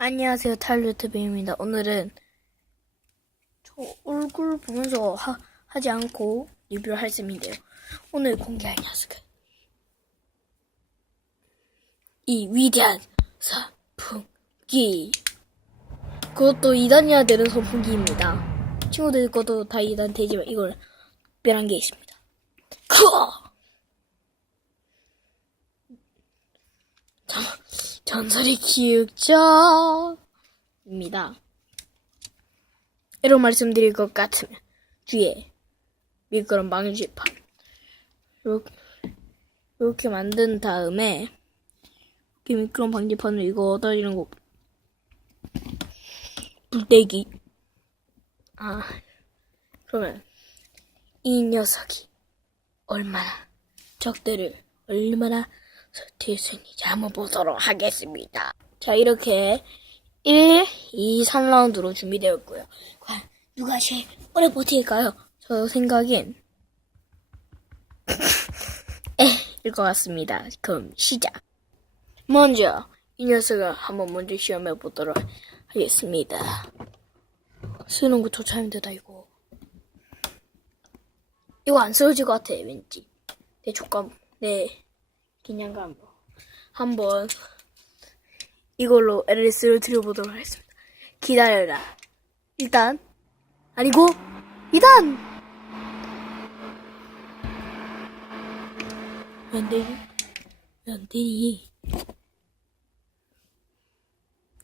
안녕하세요 탈루트비입니다. 오늘은 저 얼굴 보면서 하, 하지 않고 리뷰를 할 셈인데요. 오늘 공개할 녀석은 이 위대한 선풍기 그것도 2단이야 되는 선풍기입니다. 친구들 것도 다 2단 되지만 이걸 특별한 게 있습니다. 크어! 전- 전설의 기획자입니다. 이런 말씀드릴 것 같으면 뒤에 미끄럼 방지판 이렇게, 이렇게 만든 다음에 이렇게 미끄럼 방지판을 이거 떨리는 거. 불떼기. 아 그러면 이 녀석이 얼마나 적들을 얼마나 수 있는지 한번 보도록 하겠습니다. 자, 이렇게 1, 2, 3라운드로 준비되어 있고요. 과연 누가 제일 오래 버틸까요? 저 생각엔 에일 것 같습니다. 그럼 시작. 먼저 이 녀석을 한번 먼저 시험해 보도록 하겠습니다. 쓰는 거 조차입니다, 이거. 이거 안 쓰러질 것 같아, 왠지. 내 촉감, 내 긴장감으로. 한번 이걸로 LS를 드려보도록 하겠습니다. 기다려라. 일단, 아니고, 2단! 왜안 되니? 왜안 되니?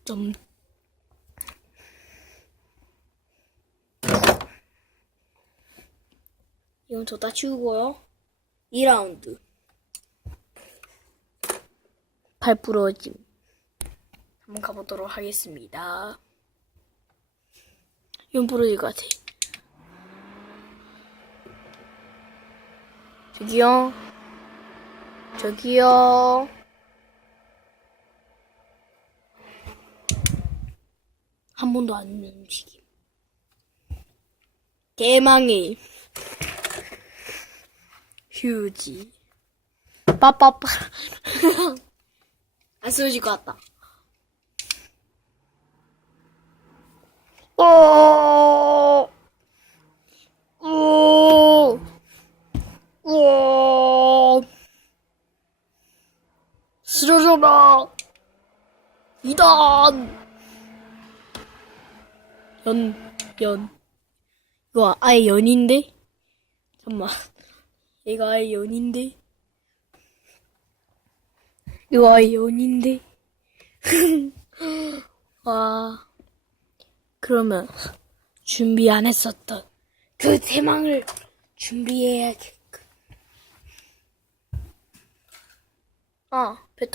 좀, 이건 저다 치우고요. 2라운드. 발 부러짐. 한번 가보도록 하겠습니다. 이건 부러질 것 같아. 저기요. 저기요. 한 번도 안 움직임. 개망이. 휴지. 빠빠빠. 안 쓰러질 것 같다. 오, 오, 오, 쓰러져라. 이단. 연, 연. 이거 아예 연인데? 잠깐만. 얘가 아예 연인데? 아예 연인데? 와. 그러면 준비 안 했었던 그 대망을 준비해야겠군. 아, 배터